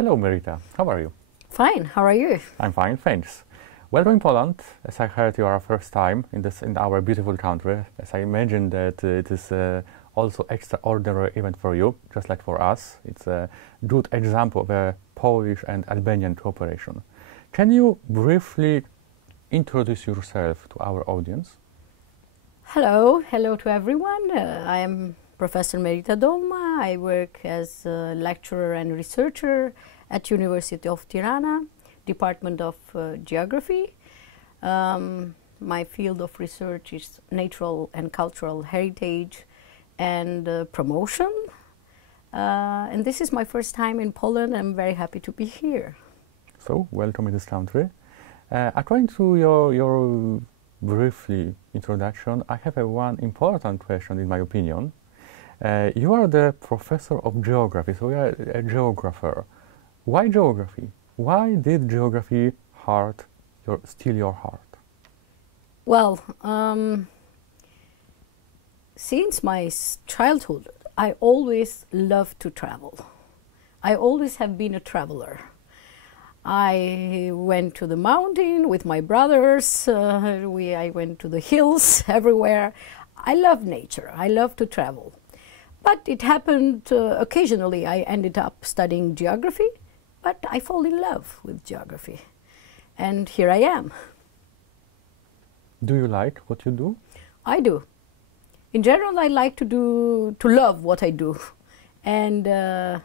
Hello Merita, how are you? Fine, how are you? I'm fine, thanks. Welcome in Poland. As I heard, you are first time in our beautiful country. As I imagine that it is also extraordinary event for you, just like for us. It's a good example of a Polish and Albanian cooperation. Can you briefly introduce yourself to our audience? Hello to everyone. I am Professor Merita Dollma. I work as a lecturer and researcher at University of Tirana, Department of Geography. My field of research is natural and cultural heritage and promotion. And this is my first time in Poland. I'm very happy to be here. So, welcome in this country. According to your briefly introduction, I have one important question in my opinion. You are the professor of geography, so you are a geographer. Why geography? Why did geography steal your heart? Well, since my childhood, I always loved to travel. I always have been a traveler. I went to the mountain with my brothers, I went to the hills, everywhere. I love nature, I love to travel. But it happened occasionally I ended up studying geography, but I fall in love with geography. And here I am. Do you like what you do? I do. In general, I like to love what I do. And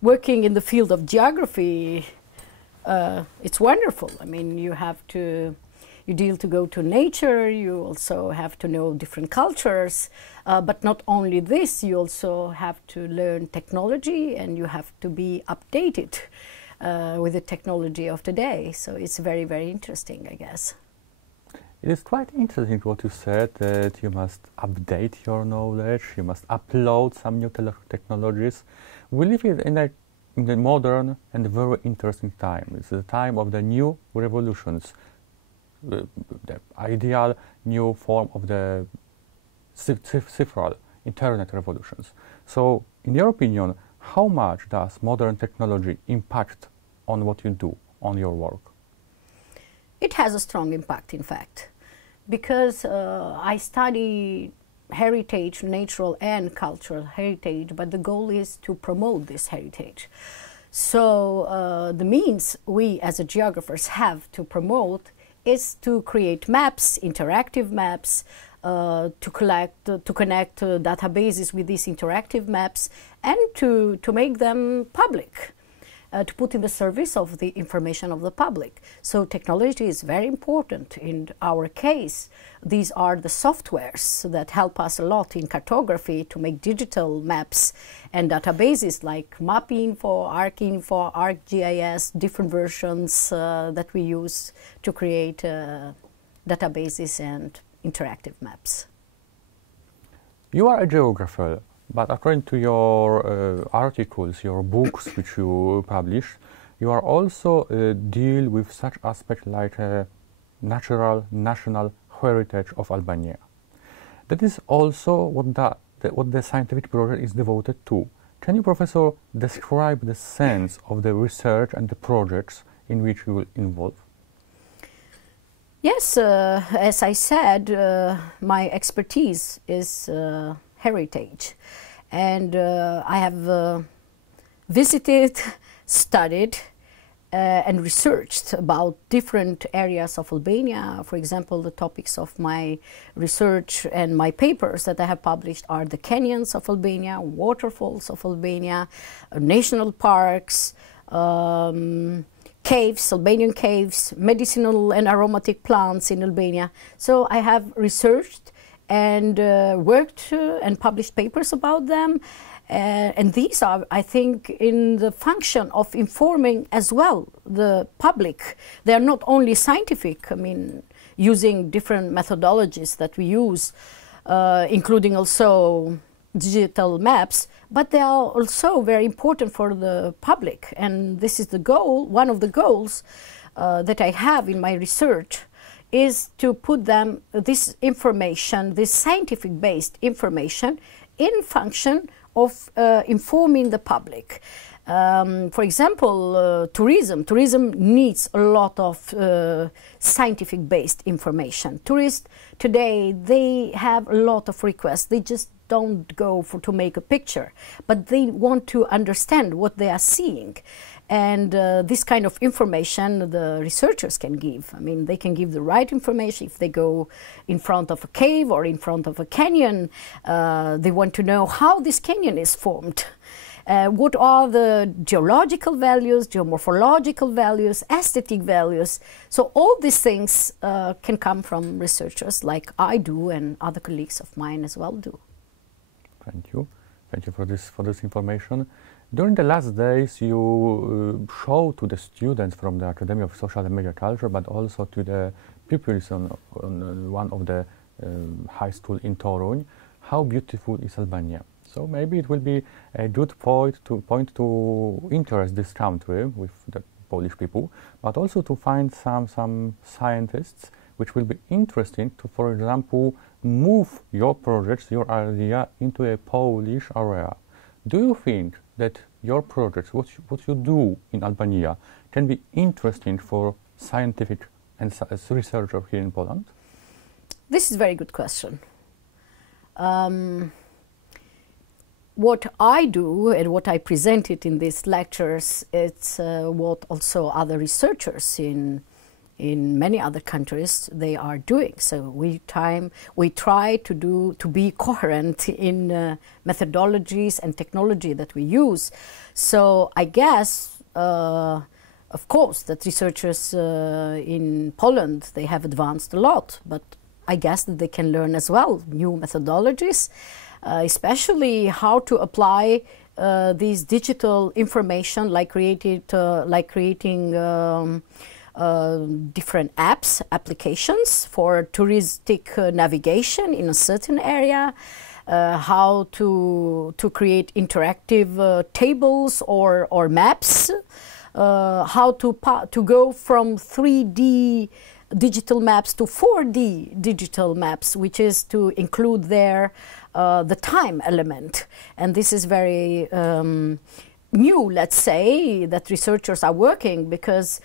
working in the field of geography, it's wonderful. I mean, you go to nature, you also have to know different cultures, but not only this, you also have to learn technology and you have to be updated with the technology of today. So it's very, very interesting, I guess. It is quite interesting what you said, that you must update your knowledge, you must upload some new technologies. We live in the modern and very interesting time. It's the time of the new revolutions, the ideal new form of the cifral internet revolutions. So, in your opinion, how much does modern technology impact on what you do, on your work? It has a strong impact, in fact, because I study heritage, natural and cultural heritage, but the goal is to promote this heritage. So the means we as geographers have to promote is to create maps, interactive maps, to connect databases with these interactive maps, and to make them public, to put in the service of the information of the public. So technology is very important. In our case, these are the softwares that help us a lot in cartography to make digital maps and databases like MapInfo, ArcInfo, ArcGIS, different versions that we use to create databases and interactive maps. You are a geographer. But according to your articles, your books which you publish, you are also deal with such aspects like natural national heritage of Albania. That is also what the scientific project is devoted to. Can you, Professor, describe the sense of the research and the projects in which you will involve? Yes, as I said, my expertise is heritage, and I have visited, studied and researched about different areas of Albania. For example, the topics of my research and my papers that I have published are the canyons of Albania, waterfalls of Albania, national parks, caves, Albanian caves, medicinal and aromatic plants in Albania. So I have researched and worked and published papers about them. And these are, I think, in the function of informing as well the public. They are not only scientific, I mean, using different methodologies that we use, including also digital maps, but they are also very important for the public. And this is the goal, one of the goals that I have in my research, is to put them, this information, this scientific-based information, in function of informing the public. For example, tourism. Tourism needs a lot of scientific-based information. Tourists today, they have a lot of requests. They just don't go to make a picture, but they want to understand what they are seeing. And this kind of information the researchers can give. I mean, they can give the right information if they go in front of a cave or in front of a canyon. They want to know how this canyon is formed. What are the geological values, geomorphological values, aesthetic values? So all these things can come from researchers like I do and other colleagues of mine as well do. Thank you. Thank you for this information. During the last days, you showed to the students from the Academy of Social and Media Culture, but also to the pupils on one of the high school in Toruń, how beautiful is Albania. So maybe it will be a good point to interest this country with the Polish people, but also to find some scientists which will be interesting to, for example, move your projects, your idea into a Polish area. Do you think that your projects, what you do in Albania, can be interesting for scientific and researchers here in Poland? This is a very good question. What I do and what I presented in these lectures, it's what also other researchers in many other countries they are doing. So we try to be coherent in methodologies and technology that we use. So I guess, of course, that researchers in Poland, they have advanced a lot, but I guess that they can learn as well new methodologies, especially how to apply these digital information, like creating different applications for touristic navigation in a certain area, how to create interactive tables or maps, how to go from 3D digital maps to 4D digital maps, which is to include there the time element. And this is very new, let's say, that researchers are working, because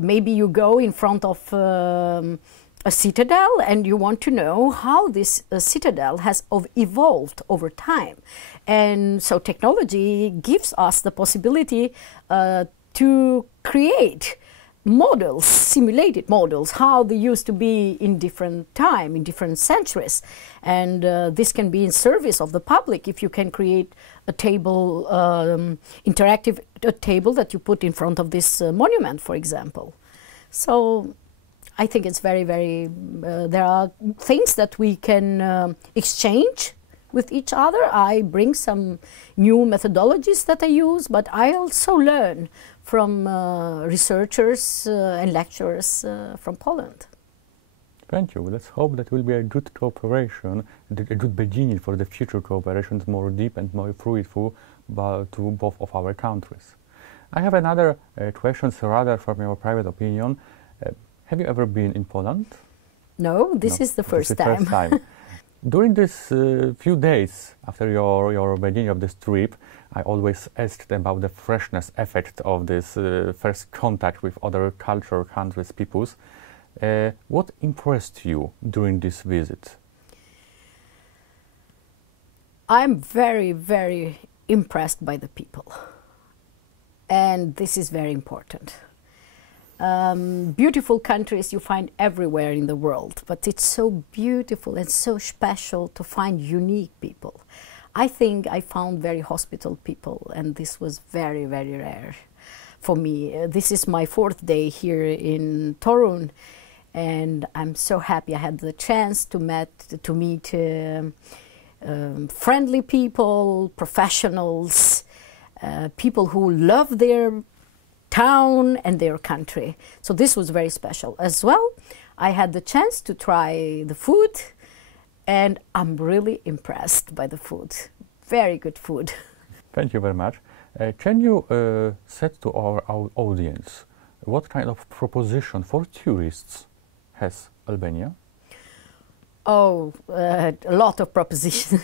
maybe you go in front of a citadel and you want to know how this citadel has evolved over time. And so technology gives us the possibility to create models, simulated models, how they used to be in different time, in different centuries. And this can be in service of the public if you can create a table, interactive table that you put in front of this monument, for example. So I think it's very, very, there are things that we can exchange with each other. I bring some new methodologies that I use, but I also learn from researchers and lecturers from Poland. Thank you. Let's hope that will be a good cooperation, a good beginning for the future cooperation, more deep and more fruitful to both of our countries. I have another question, rather from your private opinion. Have you ever been in Poland? No, this is the first time. During this few days after your beginning of this trip, I always asked about the freshness effect of this first contact with other culture, countries, peoples. What impressed you during this visit? I'm very, very impressed by the people. And this is very important. Beautiful countries you find everywhere in the world, but it's so beautiful and so special to find unique people. I think I found very hospitable people, and this was very, very rare for me. This is my 4th day here in Toruń, and I'm so happy I had the chance to meet friendly people, professionals, people who love their town and their country. So this was very special. As well, I had the chance to try the food, and I'm really impressed by the food. Very good food. Thank you very much. Can you say to our audience what kind of proposition for tourists has Albania? Oh, a lot of proposals.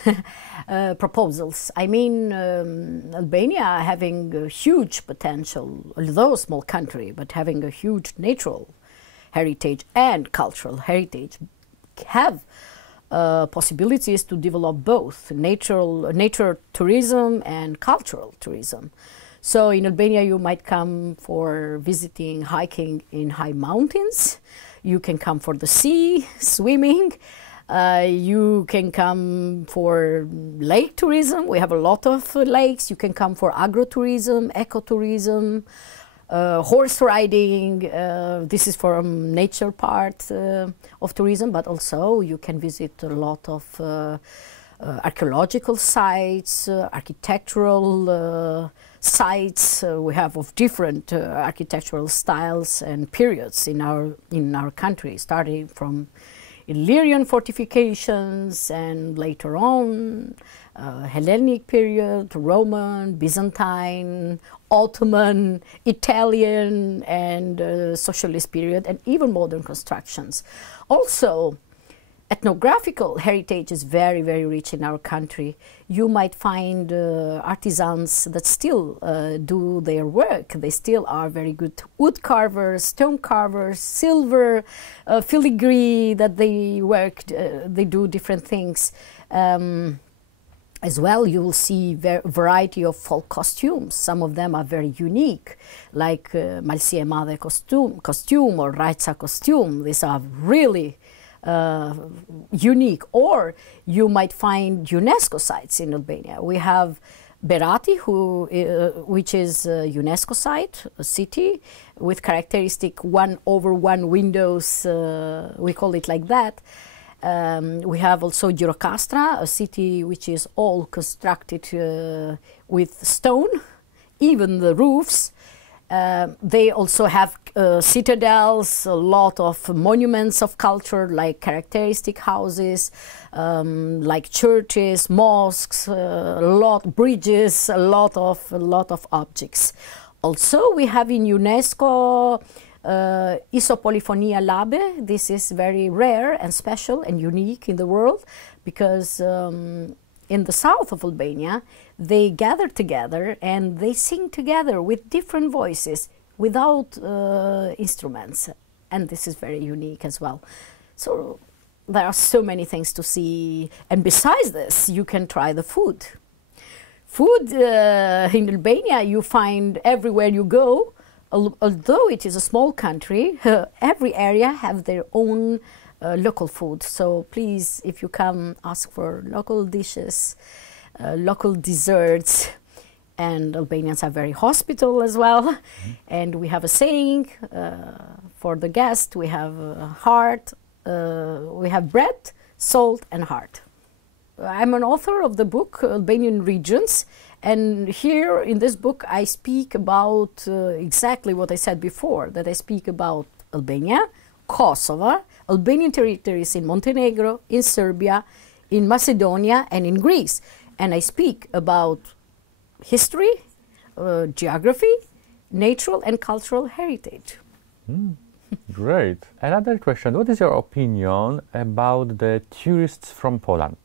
I mean, Albania having a huge potential, although a small country, but having a huge natural heritage and cultural heritage, have possibilities to develop both nature tourism and cultural tourism. So in Albania you might come for visiting, hiking in high mountains. You can come for the sea, swimming. You can come for lake tourism. We have a lot of lakes. You can come for agrotourism, ecotourism, horse riding. This is from nature part of tourism, but also you can visit a lot of archaeological sites, architectural sites. We have of different architectural styles and periods in our country, starting from Illyrian fortifications and later on Hellenic period, Roman, Byzantine, Ottoman, Italian and socialist period, and even modern constructions. Also, ethnographical heritage is very, very rich in our country. You might find artisans that still do their work. They still are very good wood carvers, stone carvers, silver, filigree that they work, they do different things. As well, you will see a variety of folk costumes. Some of them are very unique, like Malsie Made costume or Rajca costume. These are really unique. Or you might find UNESCO sites in Albania. We have Berati, which is a UNESCO site, a city with characteristic 1/1 windows, we call it like that. We have also Gjirokastra, a city which is all constructed with stone, even the roofs. They also have citadels, a lot of monuments of culture, like characteristic houses, like churches, mosques, bridges, a lot of objects. Also, we have in UNESCO Isopolyphonia Labe. This is very rare and special and unique in the world because in the south of Albania, they gather together and they sing together with different voices without instruments. And this is very unique as well. So there are so many things to see. And besides this, you can try the food. Food in Albania you find everywhere you go. Although it is a small country, every area have their own local food. So please, if you come, ask for local dishes, local desserts. And Albanians are very hospitable as well. Mm-hmm. And we have a saying for the guest, we have heart, we have bread, salt and heart. I'm an author of the book Albanian Regions. And here in this book I speak about exactly what I said before, that I speak about Albania, Kosovo, Albanian territories in Montenegro, in Serbia, in Macedonia and in Greece. And I speak about history, geography, natural and cultural heritage. Great. Another question, what is your opinion about the tourists from Poland?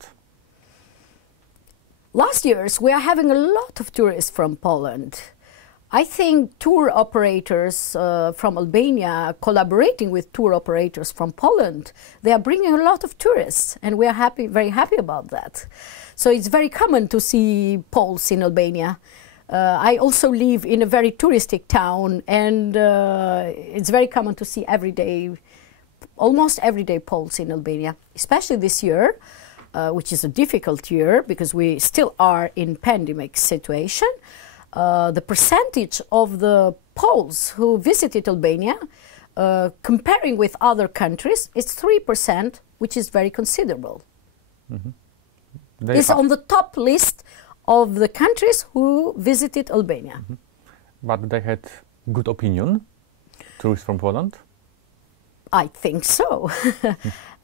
Last years, we are having a lot of tourists from Poland. I think tour operators from Albania collaborating with tour operators from Poland, they are bringing a lot of tourists, and we are very happy about that. So it's very common to see Poles in Albania. I also live in a very touristic town, and it's very common to see almost everyday Poles in Albania, especially this year. Which is a difficult year because we still are in pandemic situation. The percentage of the Poles who visited Albania, comparing with other countries, it's 3%, which is very considerable. Mm-hmm. It's on the top list of the countries who visited Albania. Mm-hmm. But they had good opinion, tourists from Poland? I think so.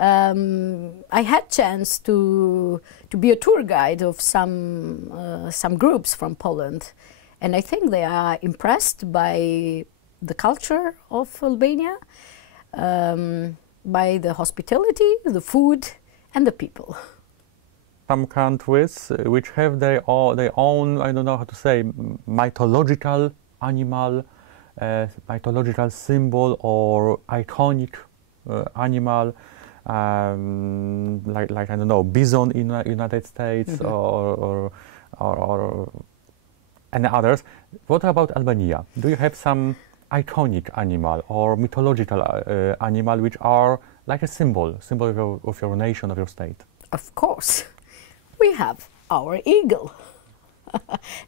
I had chance to be a tour guide of some groups from Poland, and I think they are impressed by the culture of Albania, by the hospitality, the food, and the people. Some countries which have their own, I don't know how to say, mythological animal, mythological symbol or iconic animal, like I don't know, bison in the United States, or and others. What about Albania? Do you have some iconic animal or mythological animal which are like a symbol of your nation, of your state? Of course, we have our eagle,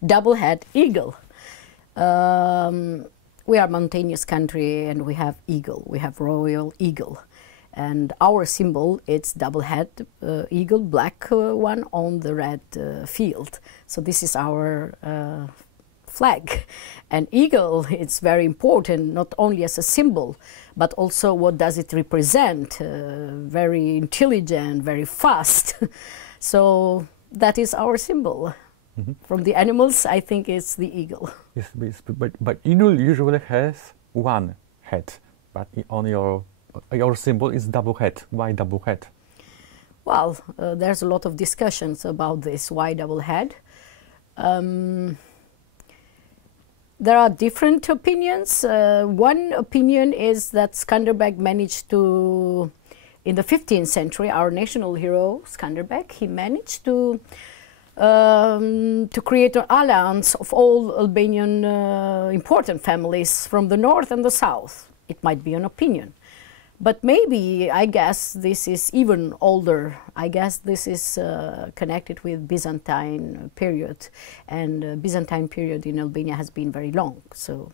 double-head eagle. We are a mountainous country and we have eagle, we have royal eagle. And our symbol, it's double-head eagle, black one on the red field. So this is our flag. And eagle, it's very important, not only as a symbol, but also what does it represent. Very intelligent, very fast. So that is our symbol. From the animals, I think it's the eagle. Yes, but eagle usually has one head, but on your symbol is double head. Why double head? Well, there's a lot of discussions about this. Why double head? There are different opinions. One opinion is that Skanderbeg managed to, in the 15th century, our national hero Skanderbeg, he managed to create an alliance of all Albanian important families from the north and the south. It might be an opinion. But maybe, I guess, this is even older. I guess this is connected with Byzantine period. And Byzantine period in Albania has been very long. So,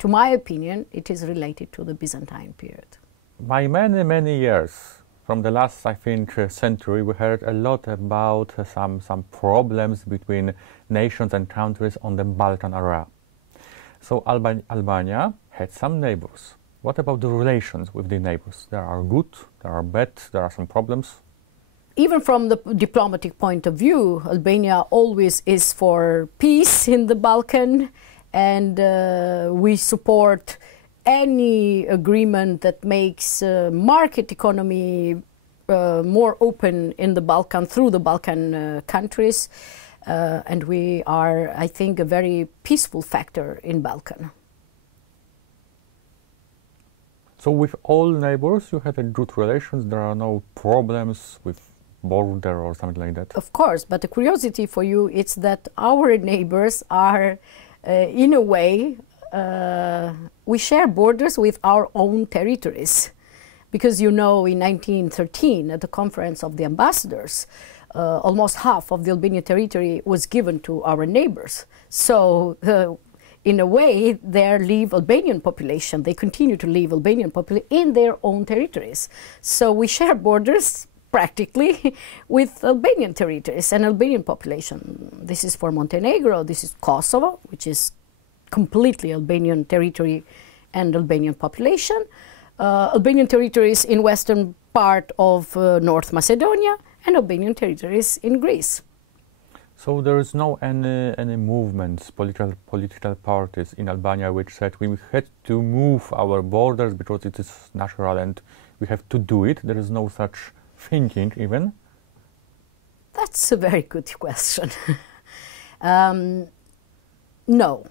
to my opinion, it is related to the Byzantine period. By many, many years, from the last, I think, century, we heard a lot about some problems between nations and countries on the Balkan area. So Albania had some neighbors. What about the relations with the neighbors? There are good, there are bad, there are some problems. Even from the diplomatic point of view, Albania always is for peace in the Balkan, and we support any agreement that makes market economy more open in the Balkan, through the Balkan countries. And we are, I think, a very peaceful factor in Balkan. So with all neighbors you have a good relations, there are no problems with border or something like that? Of course, but the curiosity for you is that our neighbors are, in a way, we share borders with our own territories. Because you know, in 1913, at the conference of the ambassadors, almost half of the Albanian territory was given to our neighbors. So, in a way, there live Albanian population. They continue to live Albanian population in their own territories. So we share borders practically with Albanian territories and Albanian population. This is for Montenegro, this is Kosovo, which is completely Albanian territory and Albanian population. Albanian territories in western part of North Macedonia, and Albanian territories in Greece. So there is no any movements, political parties in Albania which said we had to move our borders because it is natural and we have to do it. There is no such thinking even. That's a very good question. No.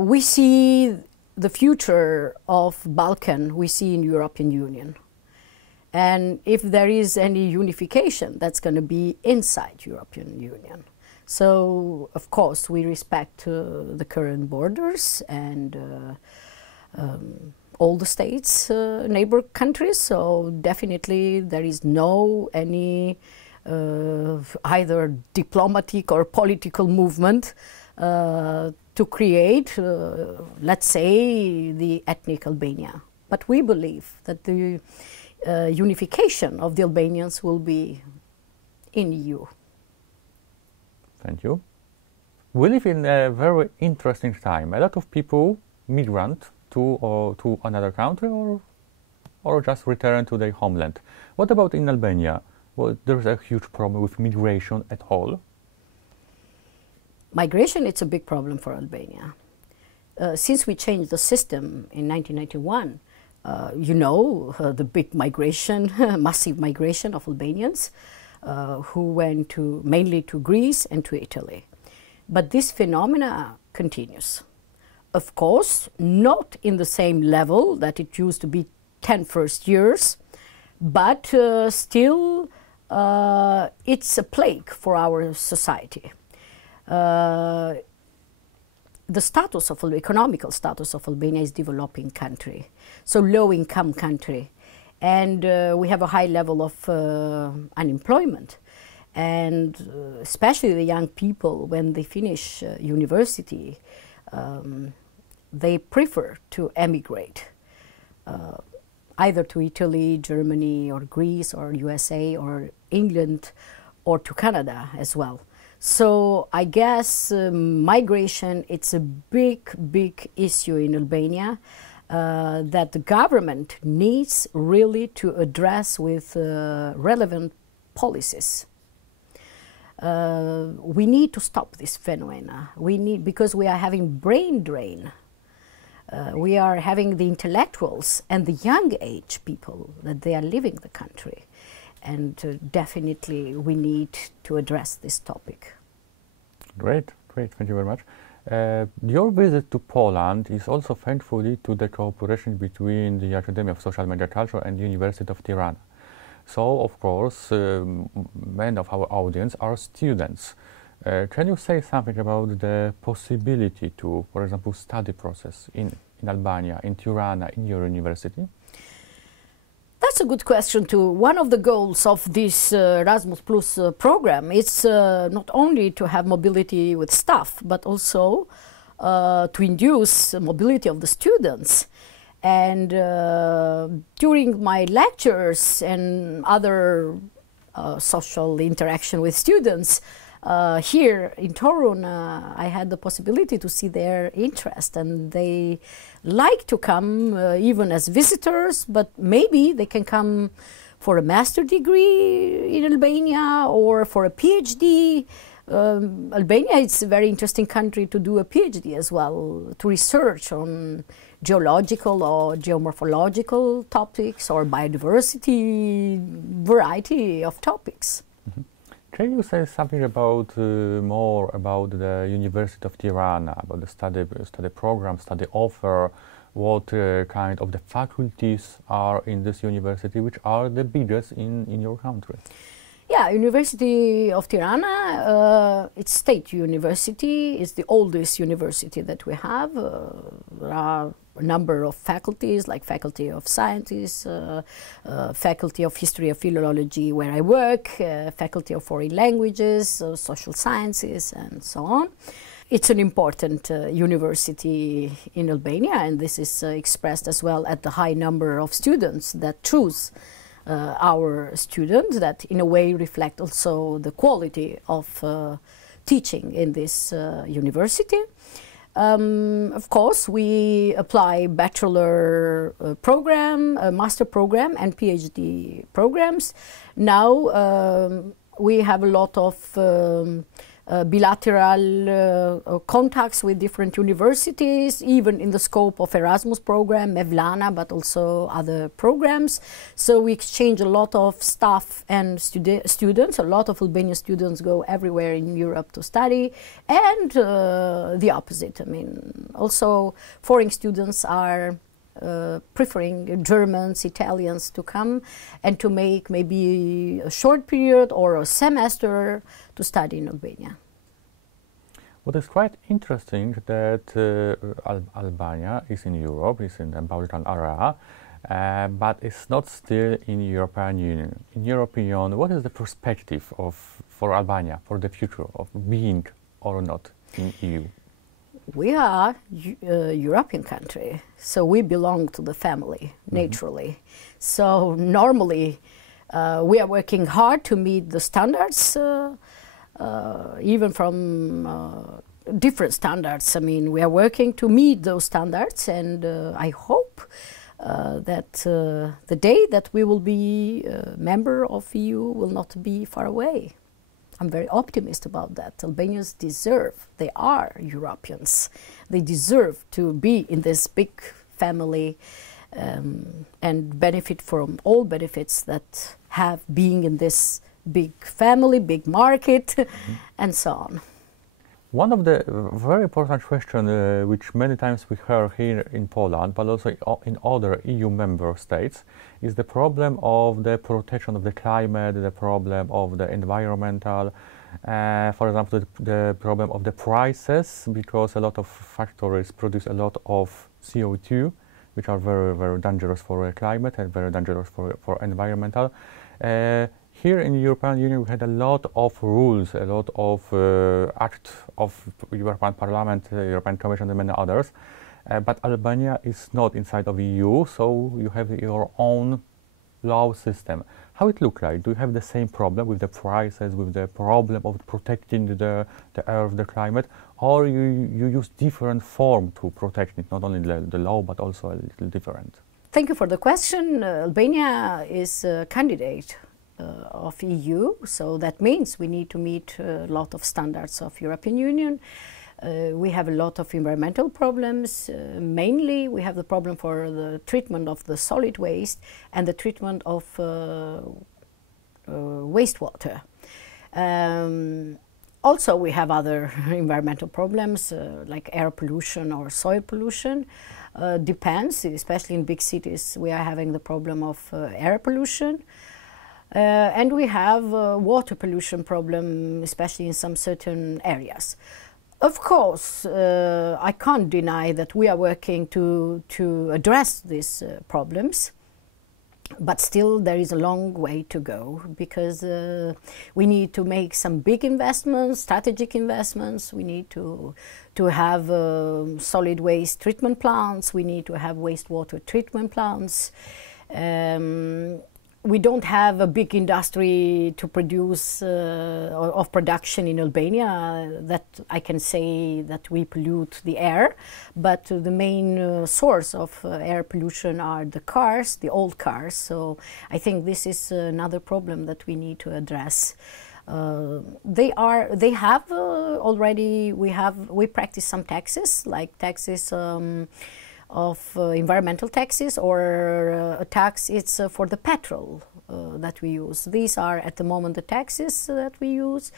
We see the future of Balkan, we see in European Union. And if there is any unification, that's going to be inside European Union. So, of course, we respect the current borders and all the states, neighbor countries. So definitely there is no any either diplomatic or political movement to create, let's say, the ethnic Albania. But we believe that the unification of the Albanians will be in EU. Thank you. We live in a very interesting time. A lot of people migrate to another country or just return to their homeland. What about in Albania? Well, there's a huge problem with migration at all. Migration, it's a big problem for Albania. Since we changed the system in 1991, You know, the big migration, massive migration of Albanians who went mainly to Greece and to Italy. But this phenomena continues. Of course, not in the same level that it used to be 10 first years, but still it's a plague for our society. The economical status of Albania is developing country, so low-income country, and we have a high level of unemployment, and especially the young people, when they finish university, they prefer to emigrate, either to Italy, Germany, or Greece, or USA, or England, or to Canada as well. So I guess migration, it's a big issue in Albania that the government needs really to address with relevant policies. We need to stop this phenomena. Because we are having brain drain. We are having the intellectuals and the young age people that they are leaving the country. And definitely we need to address this topic. Great, thank you very much. Your visit to Poland is also thankfully to the cooperation between the Academy of Social Media Culture and the University of Tirana. So, of course, many of our audience are students. Can you say something about the possibility to, for example, study process in Albania, in Tirana, in your university? That's a good question too. One of the goals of this Erasmus Plus program is not only to have mobility with staff, but also to induce mobility of the students. And during my lectures and other social interaction with students, here in Torun, I had the possibility to see their interest, and they like to come even as visitors, but maybe they can come for a master degree in Albania or for a PhD. Albania is a very interesting country to do a PhD as well, to research on geological or geomorphological topics or biodiversity, variety of topics. Mm-hmm. Can you say something about more about the University of Tirana, about the study program, study offer, what kind of the faculties are in this university, which are the biggest in your country? Yeah, University of Tirana, it's state university, it's the oldest university that we have. There are a number of faculties, like Faculty of Sciences, Faculty of History and Philology, where I work, Faculty of Foreign Languages, Social Sciences, and so on. It's an important university in Albania, and this is expressed as well at the high number of students that choose our students, that in a way reflect also the quality of teaching in this university. Of course, we apply bachelor program, master program, and PhD programs. Now we have a lot of bilateral contacts with different universities, even in the scope of Erasmus program, Mevlana, but also other programs. So we exchange a lot of staff and students. A lot of Albanian students go everywhere in Europe to study, and the opposite. I mean, also foreign students are preferring Germans, Italians to come and to make maybe a short period or a semester to study in Albania. What is quite interesting that Albania is in Europe, is in the Balkan area, but it's not still in European Union. In European Union, what is the perspective for Albania, for the future of being or not in EU? We are a European country, so we belong to the family, naturally. So normally we are working hard to meet the standards, even from different standards. I mean, we are working to meet those standards, and I hope that the day that we will be a member of EU will not be far away. I'm very optimistic about that. Albanians deserve, they are Europeans, they deserve to be in this big family, and benefit from all benefits that have being in this big family, big market, and so on. One of the very important questions which many times we hear here in Poland, but also in other EU member states, is the problem of the protection of the climate, the problem of the environmental, for example, the problem of the prices, because a lot of factories produce a lot of CO2, which are very, very dangerous for the climate and very dangerous for environmental. Here in the European Union, we had a lot of rules, a lot of acts of European Parliament, European Commission, and many others. But Albania is not inside of EU, so you have your own law system. How it look like? Do you have the same problem with the prices, with the problem of protecting the earth, the climate, or you use different form to protect it, not only the law, but also a little different? Thank you for the question. Albania is a candidate of EU, so that means we need to meet a lot of standards of European Union. We have a lot of environmental problems. Mainly we have the problem for the treatment of the solid waste and the treatment of wastewater. Also we have other environmental problems like air pollution or soil pollution. Depends, especially in big cities we are having the problem of air pollution. And we have water pollution problem, especially in some certain areas. Of course, I can't deny that we are working to address these problems, but still there is a long way to go, because we need to make some big investments, strategic investments. We need to have solid waste treatment plants. We need to have wastewater treatment plants. We don't have a big industry to produce of production in Albania that I can say that we pollute the air, but the main source of air pollution are the cars, the old cars. So I think this is another problem that we need to address. They have already, we practice some taxes, like taxes of environmental taxes, or a tax it's for the petrol that we use. These are at the moment the taxes that we use,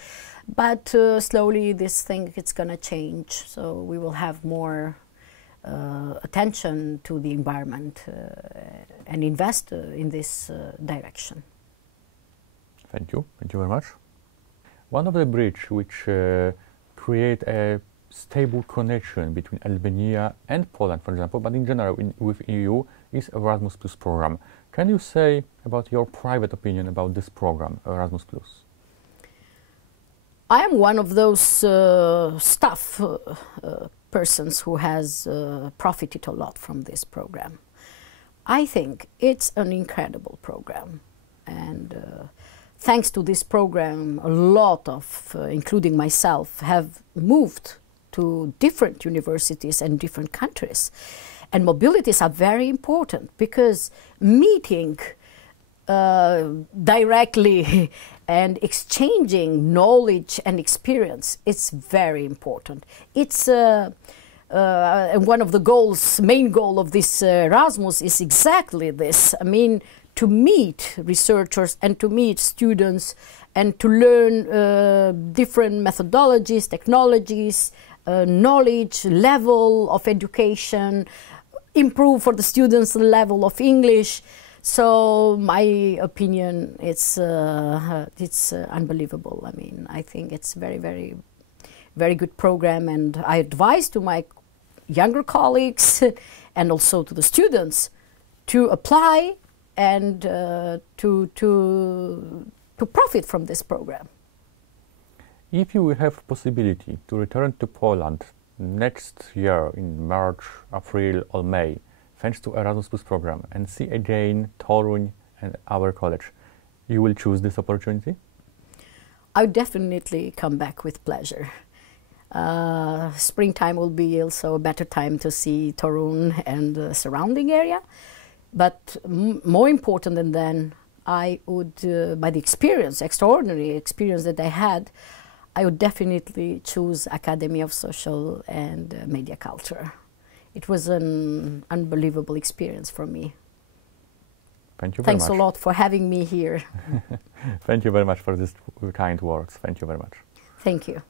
but slowly this thing it's gonna change, so we will have more attention to the environment and invest in this direction. Thank you very much. One of the bridges which create a stable connection between Albania and Poland, for example, but in general with EU, is Erasmus Plus program. Can you say about your private opinion about this program, Erasmus Plus? I am one of those staff persons who has profited a lot from this program. I think it's an incredible program, and thanks to this program, a lot of, including myself, have moved to different universities and different countries. And mobilities are very important, because meeting directly and exchanging knowledge and experience is very important. It's one of the goals, main goal of this Erasmus is exactly this. I mean, to meet researchers and to meet students and to learn different methodologies, technologies, knowledge, level of education, improve for the students the level of English. So my opinion, it's unbelievable. I mean, I think it's very, very, very good program, and I advise to my younger colleagues and also to the students to apply and to profit from this program. If you will have possibility to return to Poland next year in March, April or May, thanks to Erasmus Plus program, and see again Toruń and our college, you will choose this opportunity? I would definitely come back with pleasure. Springtime will be also a better time to see Toruń and the surrounding area. But more important than that, I would, by the experience, extraordinary experience that I had, I would definitely choose Academy of Social and Media Culture. it was an unbelievable experience for me. Thank you very much. Thanks a lot for having me here. Thank you very much for these kind words. Thank you very much. Thank you.